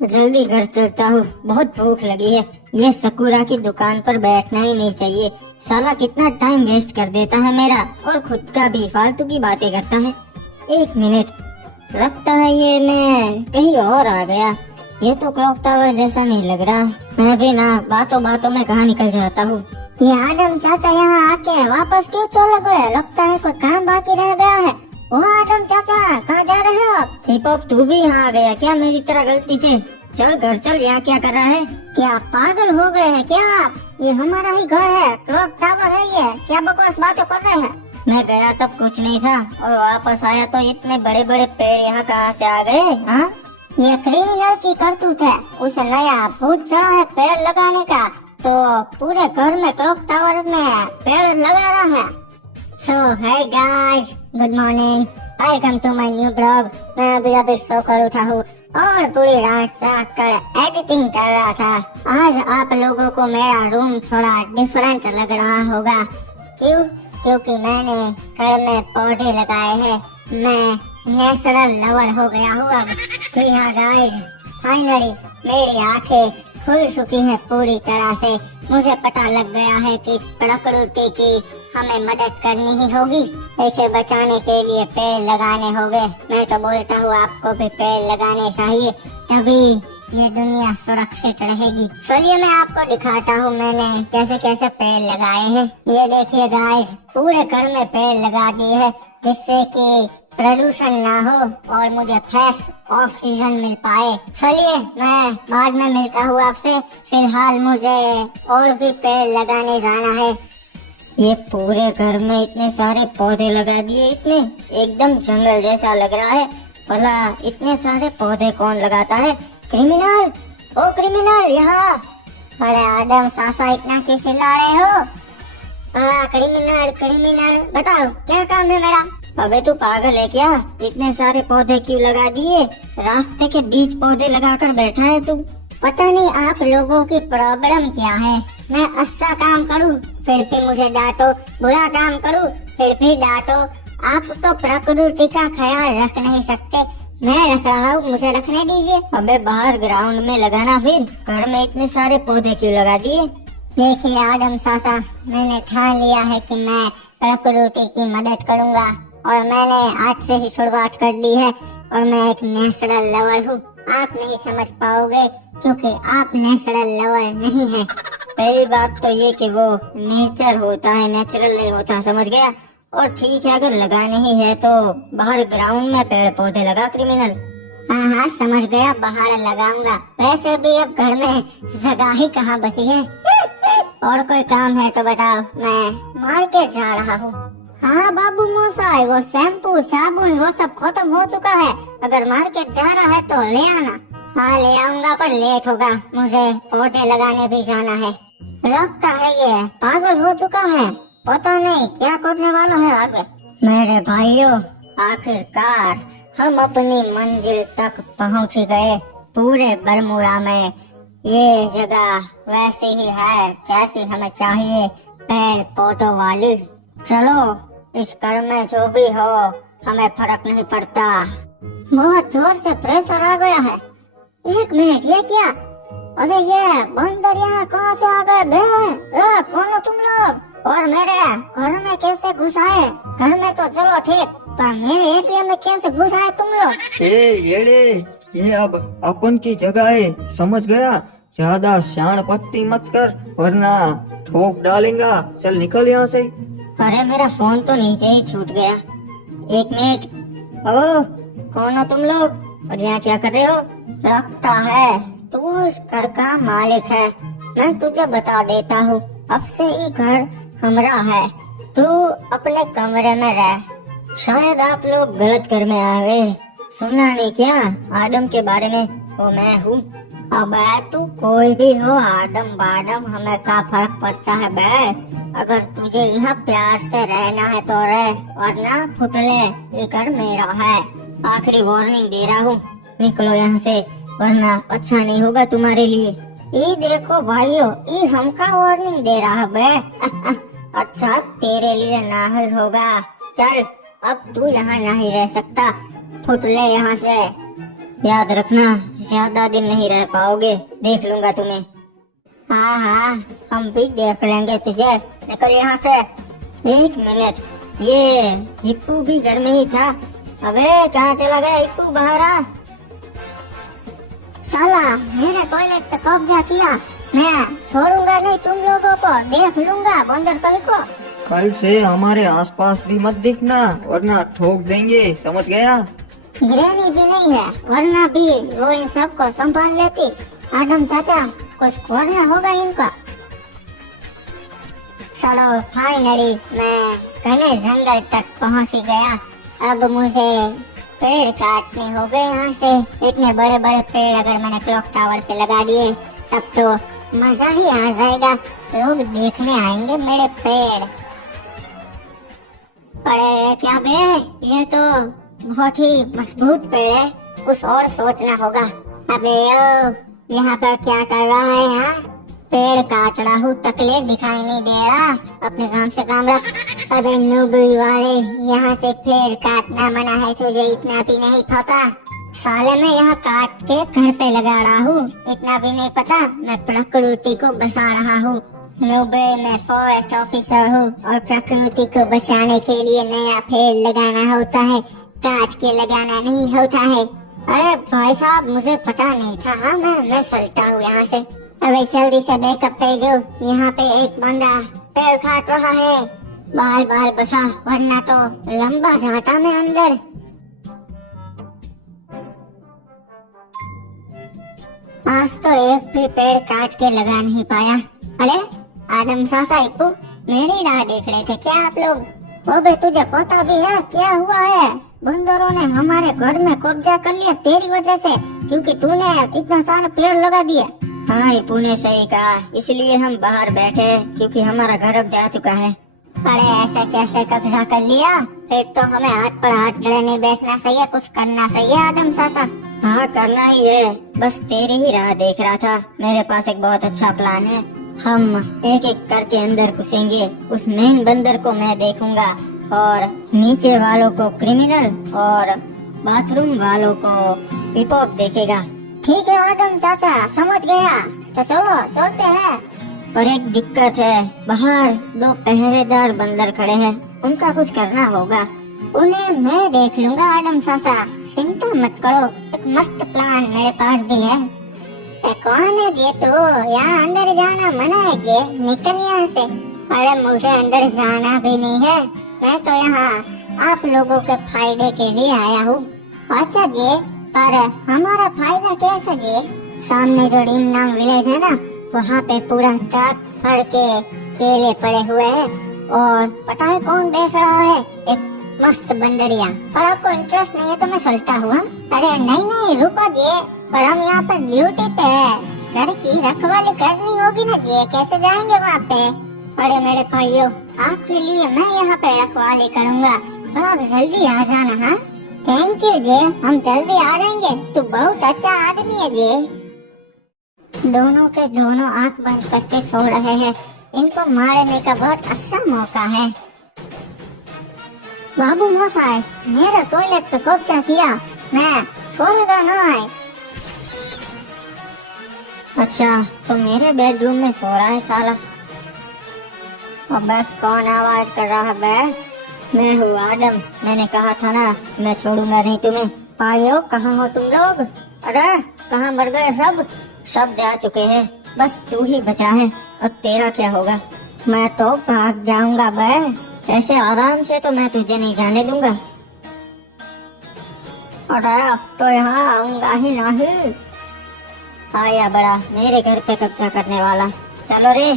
जल्दी घर चलता हूँ, बहुत भूख लगी है। ये सकुरा की दुकान पर बैठना ही नहीं चाहिए। साला कितना टाइम वेस्ट कर देता है मेरा, और खुद का भी फालतू की बातें करता है। एक मिनट, लगता है ये मैं कहीं और आ गया। ये तो क्लॉक टावर जैसा नहीं लग रहा। मैं भी ना बातों बातों में कहाँ निकल जाता हूँ। ये आदम चाचा यहाँ आके वापस क्यों चले गए? लगता है कोई काम बाकी रह गया है। ओ आदम चाचा, कहाँ जा रहे हो आप? हिप हॉप, तू भी यहाँ आ गया क्या मेरी तरह गलती से? चल घर चल, यहाँ क्या कर रहा है? क्या पागल हो गए हैं क्या आप? ये हमारा ही घर है, क्लॉक टावर है ये। क्या बकवास बातें कर रहे हैं? मैं गया तब कुछ नहीं था, और वापस आया तो इतने बड़े बड़े पेड़ यहाँ कहाँ से आ गए? हाँ, ये क्रिमिनल की करतूत है। उसे नया भूत चढ़ा है पेड़ लगाने का, तो पूरे घर में क्लॉक टावर में पेड़ लगा रहा है। So hi guys, good morning, welcome to my new blog. मैं अभी सोकर उठा हूँ और पूरी रात जाग कर एडिटिंग कर रहा था। आज आप लोगों को मेरा रूम थोड़ा डिफरेंट लग रहा होगा। क्यों? क्योंकि मैंने घर में पौधे लगाए हैं। मैं नेचुरल लवर हो गया हूँ अब। जी हाँ गाइस, फाइनली मेरी आंखें खुल चुकी है पूरी तरह से। मुझे पता लग गया है कि इस प्रकृति की हमें मदद करनी ही होगी। इसे बचाने के लिए पेड़ लगाने होंगे। मैं तो बोलता हूँ आपको भी पेड़ लगाने चाहिए, तभी ये दुनिया सुरक्षित रहेगी। चलिए मैं आपको दिखाता हूँ मैंने कैसे कैसे पेड़ लगाए हैं। ये देखिए गाइस, पूरे घर में पेड़ लगा दिए हैं, जिससे कि प्रदूषण ना हो और मुझे फ्रेश ऑक्सीजन मिल पाए। चलिए मैं बाद में मिलता हूँ आपसे। फिलहाल मुझे और भी पेड़ लगाने जाना है। ये पूरे घर में इतने सारे पौधे लगा दिए इसने, एकदम जंगल जैसा लग रहा है। भला इतने सारे पौधे कौन लगाता है? क्रिमिनल, ओ क्रिमिनल, यहाँ! अरे आदम सासा, इतना क्यों चिल्ला रहे हो? क्रिमिनल क्रिमिनल, बताओ क्या काम है मेरा? अबे तू पागल है क्या? इतने सारे पौधे क्यों लगा दिए? रास्ते के बीच पौधे लगाकर बैठा है तू। पता नहीं आप लोगों की प्रॉब्लम क्या है। मैं अच्छा काम करूं फिर भी मुझे डांटो, बुरा काम करूं फिर भी डांटो। आप तो प्रकृति का ख्याल रख नहीं सकते। मैं रख रहा हूँ, मुझे रखने दीजिए। अबे बाहर ग्राउंड में लगाना, फिर घर में इतने सारे पौधे क्यों लगा दिए? देखिए आदम सासा, मैंने ठान लिया है कि मैं प्रकृति की मदद करूंगा, और मैंने आज से ही शुरुआत कर दी है। और मैं एक नेचुरल लवर हूँ। आप नहीं समझ पाओगे क्योंकि आप नेचुरल लवर नहीं है। पहली बात तो ये कि वो नेचर होता है, नेचुरल नहीं होता, समझ गया? और ठीक है, अगर लगाने ही है तो बाहर ग्राउंड में पेड़ पौधे लगा क्रिमिनल। हाँ हाँ समझ गया, बाहर लगाऊंगा। वैसे भी अब घर में जगह ही कहाँ बची है। और कोई काम है तो बताओ, मैं मार्केट जा रहा हूँ। हाँ बाबू मोसाई, वो शैम्पू साबुन वो सब खत्म हो चुका है। अगर मार्केट जा रहा है तो ले आना। हाँ ले आऊंगा, पर लेट होगा, मुझे पौधे लगाने भी जाना है। लगता है ये पागल हो चुका है, पता नहीं क्या करने वाला है आगे। मेरे भाइयों, आखिरकार हम अपनी मंजिल तक पहुंच गए। पूरे बरमूडा में ये जगह वैसी ही है जैसी हमें चाहिए, पेड़ पौधों वाली। चलो, इस घर में जो भी हो हमें फर्क नहीं पड़ता। बहुत जोर से प्रेशर आ गया है। एक मिनट, ये क्या? अरे ये बंदर यहाँ कहाँ से आ गए बे? कौन हो तुम लोग? और मेरे घर में कैसे घुस आए? घर में तो चलो ठीक, पर मेरे एरिया में कैसे घुस आए तुम लोग? येड़े, ये अब अपन की जगह है, समझ गया? ज्यादा शान पत्ती मत कर वरना ठोक डालेगा। चल निकल यहाँ से। अरे मेरा फोन तो नीचे ही छूट गया। एक मिनट, ओ कौन हो तुम लोग और यहाँ क्या कर रहे हो? लगता है तू उस घर का मालिक है। मैं तुझे बता देता हूँ, अब से ये घर हमारा है। तू अपने कमरे में रह। शायद आप लोग गलत घर में आ गए। सुना नहीं क्या आदम के बारे में? वो मैं हूँ। अब तू कोई भी हो, आदम बादम हमें क्या फर्क पड़ता है बे? अगर तुझे यहाँ प्यार से रहना है तो रह, वरना फुटले, ये घर मेरा है। आखिरी वार्निंग दे रहा हूँ, निकलो यहाँ से, वरना अच्छा नहीं होगा तुम्हारे लिए। ये देखो भाइयों, ये हमका वार्निंग दे रहा है बे। अच्छा तेरे लिए ना ही होगा। चल, अब तू यहाँ नहीं रह सकता, फुट ले यहाँ से। याद रखना, ज्यादा दिन नहीं रह पाओगे, देख लूंगा तुम्हें। हाँ हाँ, हम भी देख लेंगे तुझे, निकल यहाँ से। एक मिनट, ये हिप्पू भी घर में ही था। अबे कहाँ चला गया हिप्पू? बाहर आ। साला मेरे टॉयलेट पे कब्जा किया, मैं छोड़ूंगा नहीं तुम लोगों को, देख लूंगा बंदर कहीं को। कल से हमारे आसपास भी मत दिखना, वरना ठोक देंगे, समझ गया? ग्रैनी भी नहीं है, वरना भी वो इन सबको संभाल लेती। आदम चाचा, कुछ करना होगा इनका। चलो फाइनली मैं घने जंगल तक पहुंच ही गया। अब मुझे पेड़ काटने हो गए यहाँ से। इतने बड़े बड़े पेड़ अगर मैंने क्लॉक टावर पे लगा दिए तब तो मजा ही आ जाएगा, लोग देखने आएंगे मेरे पेड़। अरे क्या बे, ये तो बहुत ही मजबूत पेड़ है, कुछ और सोचना होगा। अबे ओ, यहाँ पर क्या कर रहा है? यहाँ पेड़ काट रहा हूँ, टकले दिखाई नहीं दे रहा, अपने काम से काम रख। अबे नूबड़ी वाले, यहाँ से पेड़ काटना मना है, तुझे इतना भी नहीं पता? साले मैं यहाँ काट के घर पे लगा रहा हूँ, इतना भी नहीं पता मैं प्रकृति को बचा रहा हूँ। नूबड़ी, मैं फॉरेस्ट ऑफिसर हूँ और प्रकृति को बचाने के लिए नया पेड़ लगाना होता है, काट के लगाना नहीं होता है। अरे भाई साहब, मुझे पता नहीं था। हाँ, मैं चलता हूँ यहाँ से। अबे जल्दी से बैकअप भेजो, यहाँ पे एक बंदा पेड़ काट रहा है। बाल बाल बसा, वरना तो लंबा जाता मैं अंदर। आज तो एक भी पेड़ काट के लगा नहीं पाया। अरे आदम सासा, हिप्पू, मेरी राह देख रहे थे क्या आप लोग? ओ बे, तुझे पता भी है क्या हुआ है? बंदरों ने हमारे घर में कब्जा कर लिया तेरी वजह से, क्योंकि तूने इतना सारा पेड़ लगा दिया। हाँ हिप्पू ने सही कहा, इसलिए हम बाहर बैठे क्योंकि हमारा घर अब जा चुका है। अरे ऐसे कैसे कब्जा कर लिया? फिर तो हमें हाथ पर हाथ धरे नहीं बैठना चाहिए, कुछ करना चाहिए आदम सासा। हाँ करना ही है, बस तेरी ही राह देख रहा था। मेरे पास एक बहुत अच्छा प्लान है। हम एक एक करके अंदर घुसेंगे, उस मेन बंदर को मैं देखूंगा और नीचे वालों को क्रिमिनल और बाथरूम वालों को हिप हॉप देखेगा। ठीक है आदम चाचा, समझ गया, तो चलो चलते हैं। पर एक दिक्कत है, बाहर दो पहरेदार बंदर खड़े हैं, उनका कुछ करना होगा। उन्हें मैं देख लूंगा आदम चाचा, चिंता मत करो, एक मस्त प्लान मेरे पास भी है। कौन है ये? तो यहाँ अंदर जाना मना है ये, निकल यहाँ से। अरे मुझे अंदर जाना भी नहीं है, मैं तो यहाँ आप लोगों के फायदे के लिए आया हूँ। अच्छा जी, पर हमारा फायदा कैसे जी? सामने जो डीम नाम विलेज है ना, वहाँ पे पूरा ट्रक भर के केले पड़े हुए हैं और पता है कौन बेच रहा है? एक मस्त बंदरिया। पर आपको इंटरेस्ट नहीं है तो मैं चलता हुआ। अरे नहीं नहीं रुको जी, पर हम यहाँ पर ड्यूटी पे है, घर की रखवाली करनी होगी ना जी, कैसे जाएंगे वहाँ पे? अरे मेरे भाइयों, आपके लिए मैं यहाँ पे रखवाली करूँगा, तो आप जल्दी आ जाना। हाँ थैंक यू जी, हम जल्दी आ जाएंगे, तू बहुत अच्छा आदमी है जी। दोनों के दोनों आंख बंद करके सो रहे हैं, इनको मारने का बहुत अच्छा मौका है। बाबू मौसाई, मेरे टॉयलेट पे कब्जा किया, मैं छोड़ेगा ना है। अच्छा, तो मेरे बेडरूम में सो रहा है साला। अबे कौन आवाज कर रहा है बे? मैं हूँ आदम, मैंने कहा था ना मैं छोड़ूंगा नहीं तुम्हें। भाइयों कहाँ हो तुम लोग? अरे कहाँ मर गए सब? सब जा चुके हैं, बस तू ही बचा है। अब तेरा क्या होगा? मैं तो भाग जाऊंगा बे, ऐसे आराम से तो मैं तुझे नहीं जाने दूंगा। अरे अब तो यहाँ आऊंगा ही नहीं। आया बड़ा मेरे घर पे कब्जा करने वाला, चलो रे।